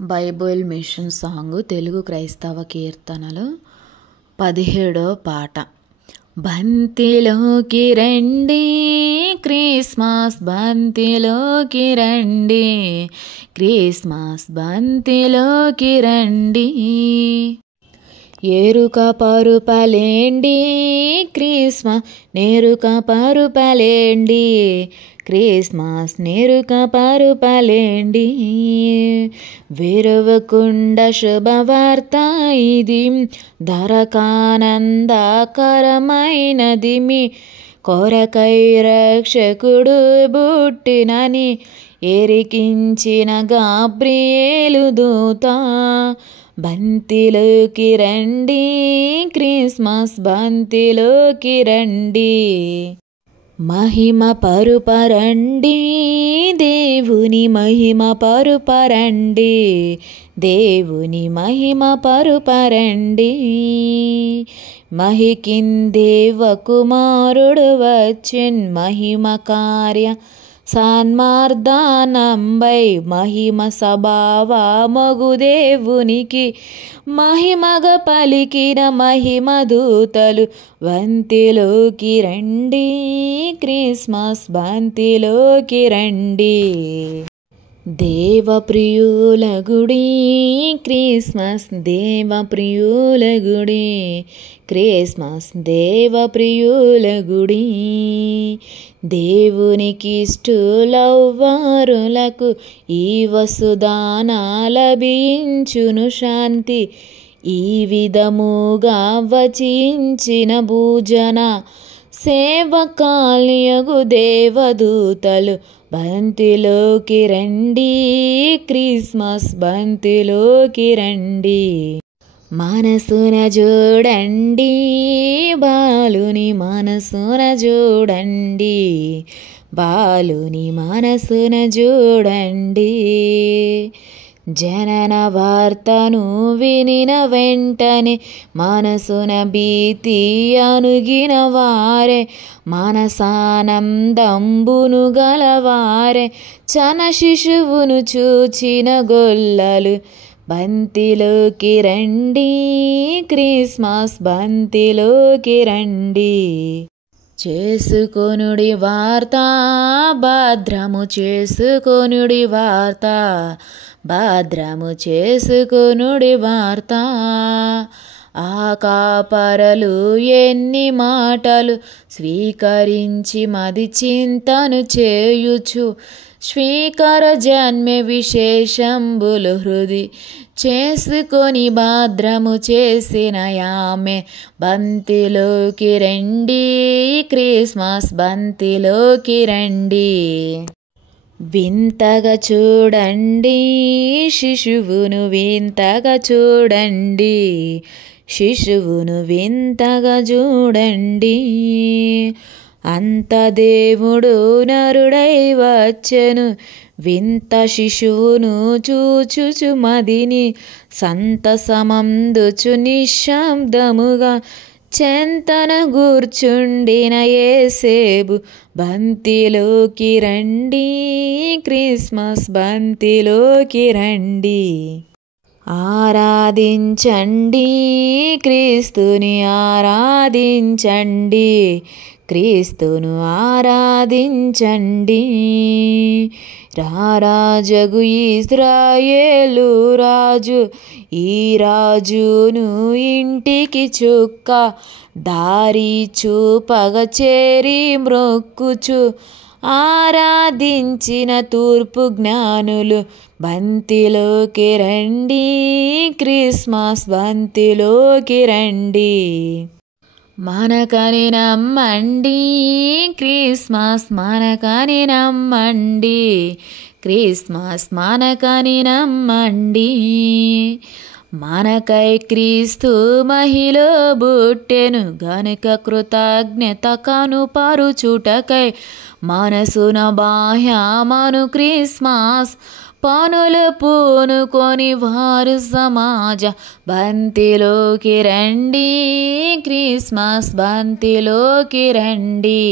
Bible machine song Telugu క్రైస్తవ కీర్తనలు 17వ పాట. బంతిలోకి రండి క్రిస్మస్ బంతిలోకి రండి, క్రిస్మస్ బంతిలోకి రండి. ఎరుక పరుపలేండి క్రిస్మస్ నెరుక పరుపలేండి, క్రిస్మస్ నెరుక పరుపలేండి. విరవకుండ శుభవార్త ఇది, ధరకానందకరమైనది, మీ కొరకై రక్షకుడు బుట్టినని ఎరికించిన గాబ్రియేలు దూత. బంతిలోకి రండి క్రిస్మస్ బంతిలోకి రండి, మహిమ పరుపరండి దేవుని మహిమ పరుపరండి, దేవుని మహిమ పరుపరండి. మహికిందేవ కుమారుడు వచ్చెన్, మహిమ కార్య సన్మార్దనంబై, మహిమ స్వభావ మగు దేవునికి మహిమగ పలికిన మహిమ దూతలు. బంతిలోకి రండి క్రిస్మస్ బంతిలోకి రండి. దేవప్రియుల గుడి క్రిస్మస్ దేవప్రియుల గుడి, క్రిస్మస్ దేవప్రియుల గుడి. దేవునికి ఇష్టులవ్వారులకు ఈ వసుదాన లభించును శాంతి. ఈ విధముగా వచించిన భూజన సేవకాల్యగు దేవదూతలు. బంతిలోకి రండి క్రిస్మస్ బంతిలోకి రండి. మనసున చూడండి బాలుని మనసున చూడండి, బాలుని మనసున చూడండి. జనన వార్తను వినిన వెంటనే మనసున భీతి అనుగిన వారే, మనసానందంబును గలవారే చన శిశువును చూచిన గొల్లలు. బంతిలోకి రండి క్రిస్మస్ బంతిలోకి రండి. చేసుకొనుడి వార్త భద్రము చేసుకొనుడి వార్త, భద్రము చేసుకొనుడి వార్త. ఆ కాపరలు ఎన్ని మాటలు స్వీకరించి మది చింతను చేయుచు, స్వీకర జన్మె విశేషంబులు హృది చేసుకొని భద్రము చేసిన యామె. బంతిలోకి రండి క్రిస్మస్ బంతిలోకి రండి. వింతగా చూడండి శిశువును వింతగా చూడండి, శిశువును వింతగా చూడండి. అంత దేవుడు నరుడై వచ్చెను, వింత శిశువును చూచుచు మదిని సంతసమందుచు నిశ్శబ్దముగా చెంతన గూర్చుండిన యేసేపు. బంతిలోకి రండి క్రిస్మస్ బంతిలోకి రండి. ఆరాధించండి క్రీస్తుని ఆరాధించండి, క్రీస్తును ఆరాధించండి. రారాజగు ఇశ్రాయేలు రాజు, ఈ రాజును ఇంటికి చుక్క దారి చూపగ చేరి మ్రొక్కుచు ఆరాధించిన తూర్పు జ్ఞానులు. బంతిలోకి రండి క్రిస్మస్ బంతిలోకి రండి. మనకని నమ్మండి క్రిస్మస్ మనకని నమ్మండి, క్రిస్మస్ మనకని నమ్మండి. మనకై క్రీస్తు మహిలో బుట్టెను గనుక కృతజ్ఞత కనుపరుచుటకై, మనసున బాహ్యమను క్రిస్మస్ పనులు పూనుకొని వారు సమాజ. బంతిలోకి రండి క్రిస్మస్ బంతిలోకి రండి.